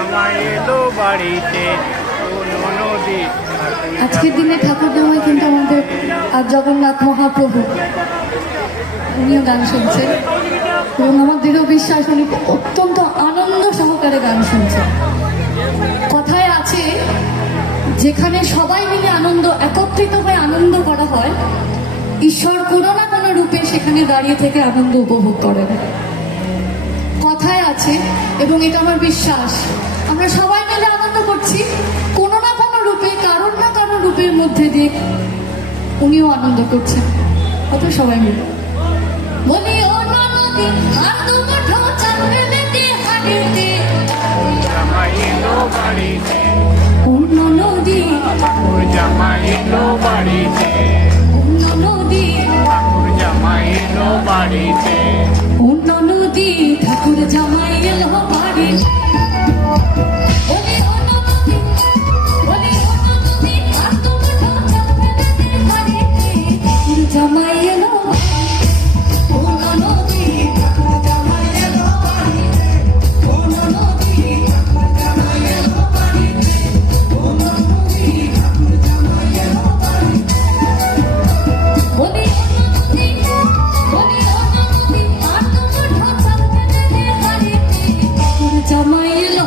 জামাই এলো বাড়িতে নদী। আজকের দিনে ঠাকুর জামাই কিন্তু আমাদের আর জগন্নাথ মহাপ্রভু, উনিও গান শুনছেন এবং আমার দৃঢ় বিশ্বাস উনি অত্যন্ত আনন্দ সহকারে গান শুনছেন। কথায় আছে, যেখানে সবাই মিলে আনন্দ, একত্রিত হয়ে আনন্দ করা হয়, ঈশ্বর কোনো না কোনো রূপে সেখানে দাঁড়িয়ে থেকে আনন্দ উপভোগ করেন। কথায় আছে এবং এটা আমার বিশ্বাস, আমরা সবাই মিলে আনন্দ করছি কোনো না কোনো রূপে, কারণ না কারণ রূপের মধ্যে দিয়ে উনিও আনন্দ করছেন। কত সবাই মিলে বলি ও নদী আর তোমার ঢোচা ফেলেতে হাড়িতে জামাই এলো বাড়িতে অন্য নদী, ঠাকুর জামাই এলো বাড়িতে অন্য নদী, ঠাকুর জামাই এলো বাড়িতে অন্য নদী, ঠাকুর জামাই এলো বাড়ি। বলি অন্য নদী, বলি অন্য নদী আর তোমার ঢোচা ফেলেতে হাড়িতে ঠাকুর জামাই এলো অন্য নদী, ঠাকুর জামাই এলো বাড়িতে অন্য নদী, ঠাকুর জামাই এলো বাড়িতে অন্য নদী, ঠাকুর জামাই এলো বাড়িতে। বলি অন্য নদী, বলি অন্য নদী আর তোমার ঢোচা ফেলেতে হাড়িতে ঠাকুর জামাই এলো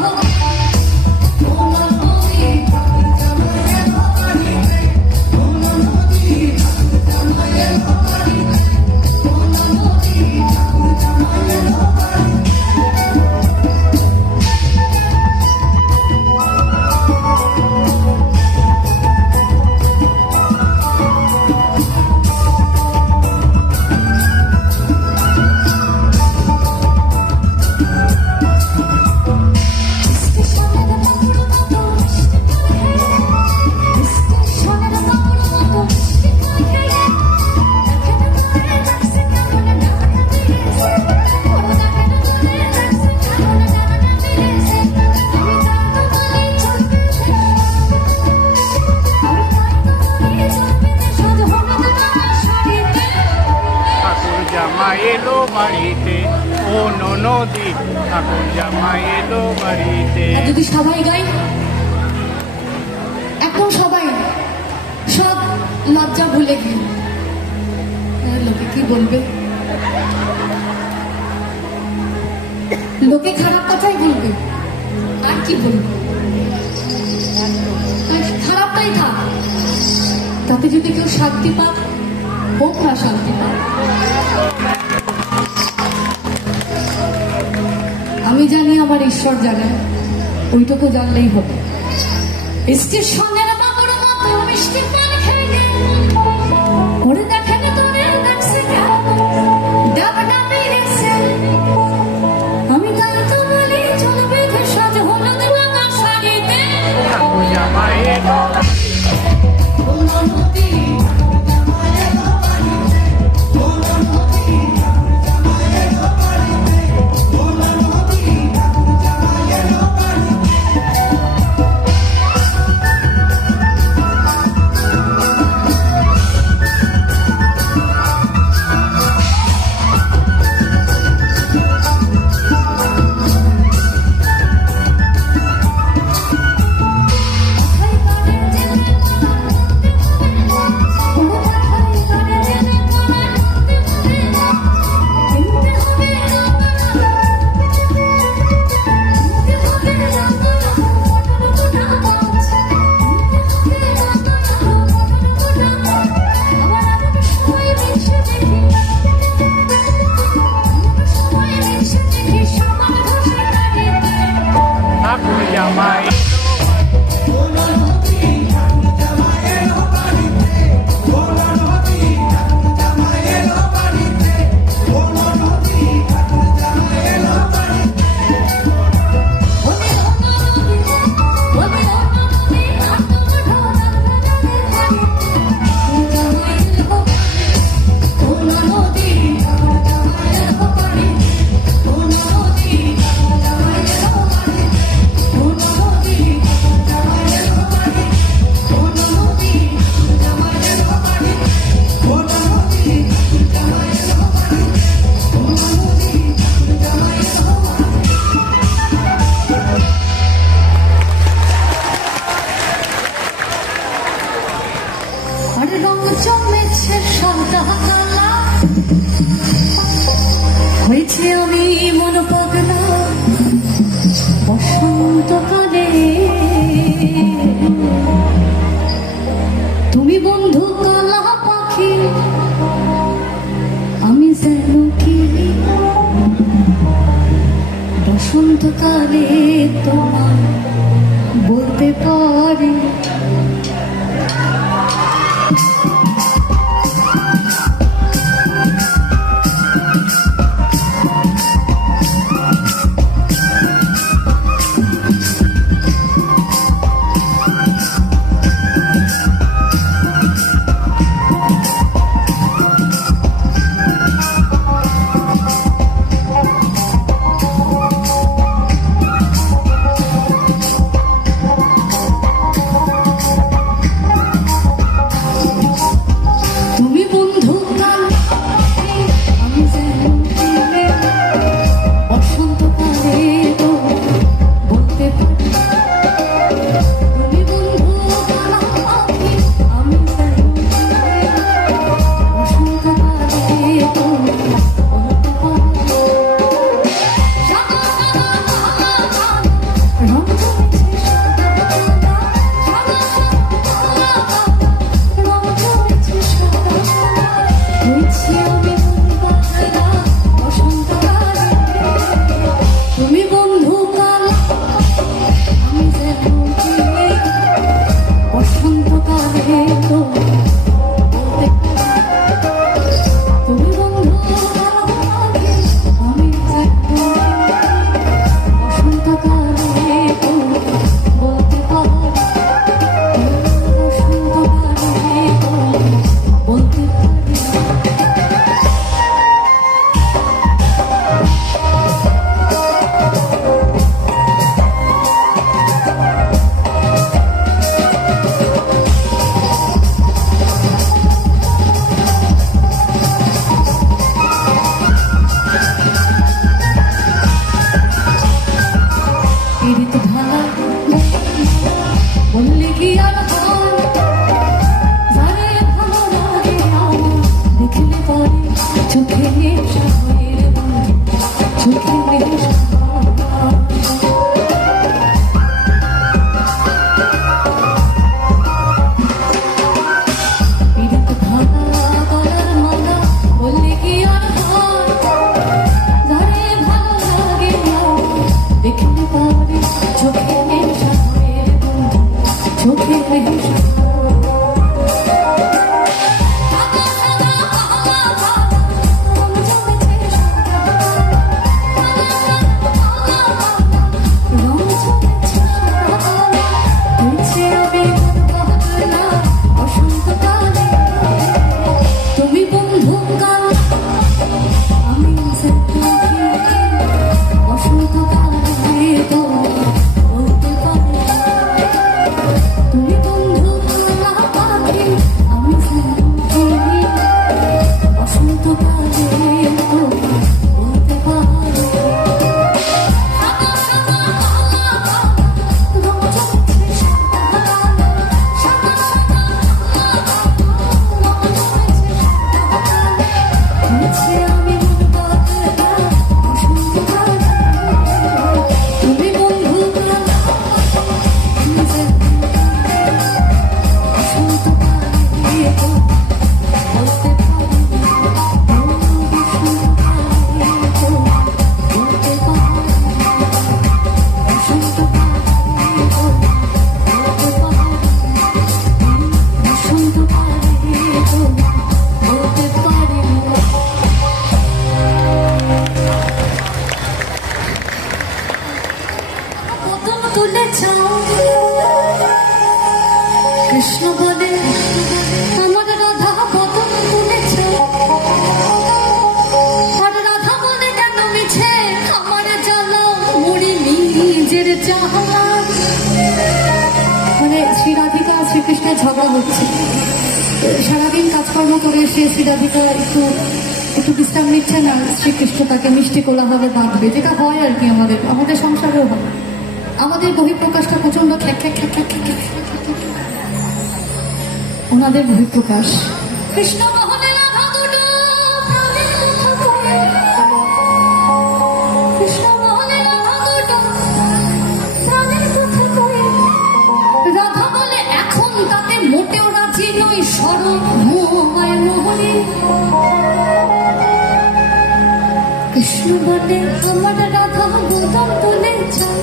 অন্য নদী, ঠাকুর জামাই এলো বাড়িতে অন্য নদী, ঠাকুর জামাই এলো বাড়িতে অন্য নদী, ঠাকুর জামাই এলো বাড়িতে। ঠাকুর জামাই এলো বাড়িতে ও নদী, ঠাকুর জামাই এলো বাড়িতে। আর যদি সবাই গাই, এখন সবাই সব লজ্জা ভুলে গিয়ে লোকে কি বলবে, লোকে খারাপ কথাই বলবে, আর কি বলবে, আর খারাপটাই থাক, তাতে যদি কেউ শান্তি পাক হোক না শান্তি পাক। আমি জানি, আমার ঈশ্বর জানে, ওইটুকু জানলেই হবে। স্টেশনের বাবুর মতো মিষ্টি পান খেয়ে ওরে দেখেন তোরে দেখছে ডাব ডাবে এসে আমি তাই তো বলি চলবে ভেষজ হলুদ রাঙা শাড়িতে ঠাকুর জামাই এলো অন্য নদী, ঠাকুর জামাই এলো বাড়িতে অন্য নদী, ঠাকুর জামাই এলো বাড়িতে অন্য নদী, ঠাকুর জামাই এলো বাড়িতে। আর রং জমেছে সাদা কালা হয়েছে আমি মন পাগলা বসন্তকালে তুমি বন্ধু কালা পাখি আমি যেন কি বসন্তকালে তোমার বলতে পারি কৃষ্ণ বলে আমার রাধা বদন তুলেছ আর রাধা বলে কেন মিছে আমার জ্বালা মুড়ি নিজের জ্বালা মানে শ্রী রাধিকা শ্রীকৃষ্ণের ঝগড়া হচ্ছে সারাদিন কাজকর্ম করে এসে শ্রী রাধিকা একটু বিশ্রাম নিচ্ছে না শ্রীকৃষ্ণ তাকে মিষ্টি কোলাহলে বাঁধবে যেটা হয় আর কি আমাদের সংসারেও হয় আমাদের বহিঃপ্রকাশটা প্রচন্ড খ্যাক খ্যাক খ্যাক খ্যাক খ্যাক খ্যাক। ওনাদের বহিঃপ্রকাশ। কৃষ্ণ মোহনে রাধা দুটো প্রাণের কথা কয়ে, কৃষ্ণ মোহনে রাধা দুটো প্রাণের কথা কয়ে, রাধা বলে এখন তাতে মোটেও রাজি নই, স্বরূপ মোহায় মোহনী। কৃষ্ণ বলে আমার রাধা গোদম তুলে চায়,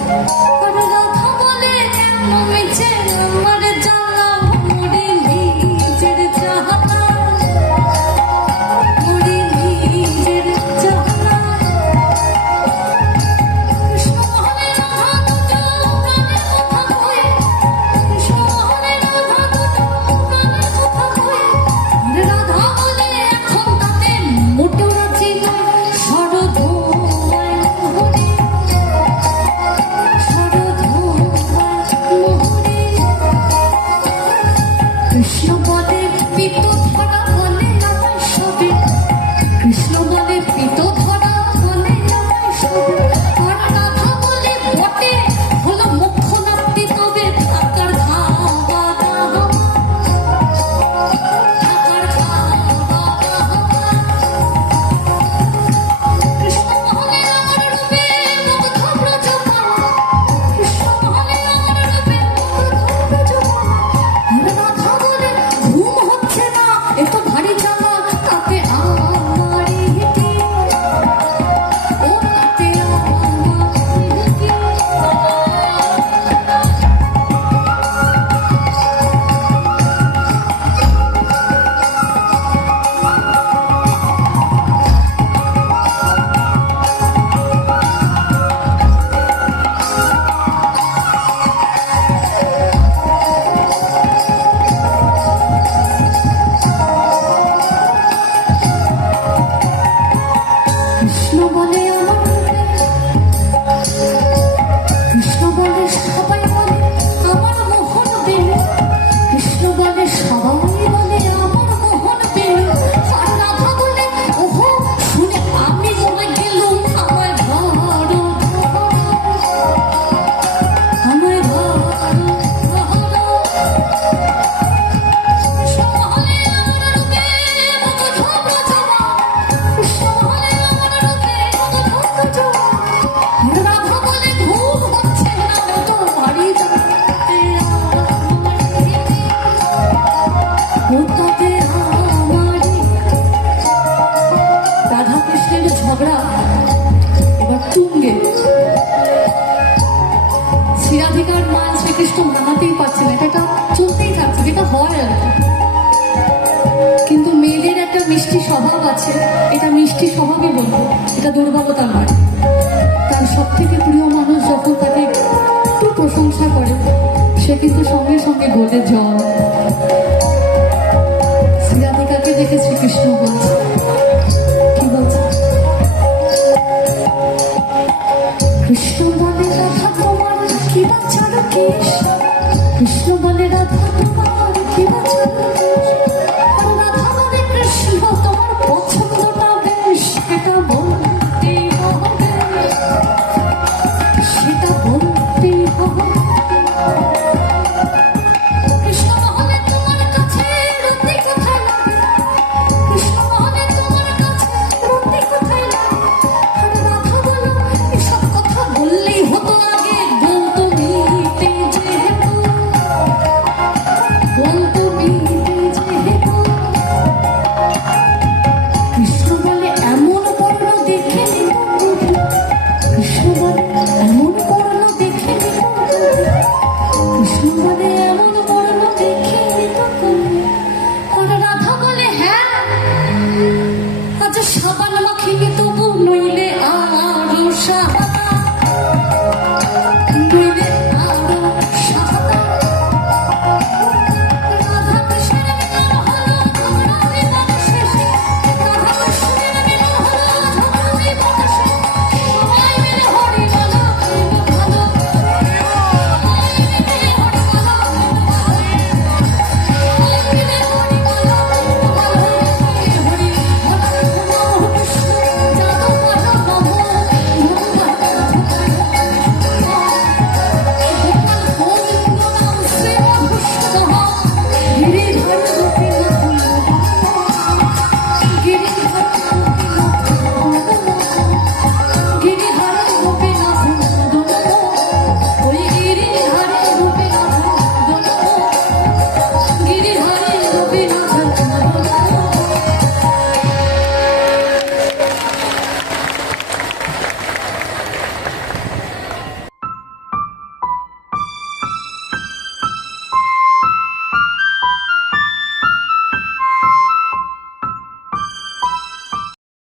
আর রাধা বলে কেন মিছে আমার জ্বালা, মরে নিজের জ্বালা, মরে নিজের জ্বালা। কৃষ্ণ বলে রাধা দুটো প্রাণের কথা কয়ে, কৃষ্ণ বলে রাধা দুটো প্রাণের কথা কয়ে, আর রাধা বলে এখন তাতে মোটেও রাজি নয়, সরধোমায় মোহনে, সরধোমায় মোহনে। কৃষ্ণ বলে পিত ধরা বলে আমায় সবে, কৃষ্ণ বলে পিত ধরা বলে আমায় সবে, আর রাধা বলে বটে হলো মুখ্য নামটি তবে থাকার খাওয়া দাওয়া, থাকার খাওয়া দাওয়া। কৃষ্ণ মোহনে আমার রূপে মুগ্ধ ব্রজপাল, কৃষ্ণ মোহনে আমার রূপে মুগ্ধ ব্রজপাল, আর রাধা বলে ঘুম হচ্ছে না এত ভারী জ্বালা, তাতে আমারই কি, ও তাতে আমারই কি। কৃষ্ণ বলে আমার রূপে, কৃষ্ণ বলে সবাই বলে আমার মোহন বেলু, কৃষ্ণ বলে সবাই বলে আমার মোহন বেলু, আর রাধা বলে ওহো শুনে আমি মরে গেলুম, আমায় ধরো ধরো, আমায় ধরো ধরো। কৃষ্ণ বলে আমার রূপে মুগ্ধ ব্রজপাল, কৃষ্ণ বলে আমার রূপে মুগ্ধ ব্রজপাল, আর রাধা বলে ঘুম হচ্ছে না তো বাড়ি যাতে আমারই কি, ও তাতে আমারই। রাধা কৃষ্ণের ঝগড়া এবার তুঙ্গে। শ্রীরাধিকার মা শ্রীকৃষ্ণ মানাতেই পারছে না, এটা চলতেই থাকছে, যেটা হয় আর কি। কিন্তু মেয়েদের একটা মিষ্টি স্বভাব আছে, এটা মিষ্টি স্বভাবই বলবো, এটা দুর্বলতা নয়। তার সব থেকে প্রিয় মানুষ যখন তাকে একটু প্রশংসা করে, সে কিন্তু সঙ্গে সঙ্গে গলে জল। শ্রীরাধিকাকে দেখে শ্রীকৃষ্ণ বলছে, কি বলছে? কৃষ্ণ বলে রাধা তোমার কি বাচ্চার কেশ, কৃষ্ণ বলে রাধা তোমার কি বাচ্চার কেশ, আর রাধা বলে কৃষ্ণ তোমার পছন্দটা বেশ, সেটা বলতেই হবে, সেটা বলতেই হবে। কৃষ্ণ বলে তোমার কাছে রতি কোথায় লাগে, কৃষ্ণ বলে তোমার কাছে রতি কোথায় লাগে, আর রাধা বলো এসব কথা বললেই হতো আগে, বলতো মিটে যেহেতু, বলতো মিটে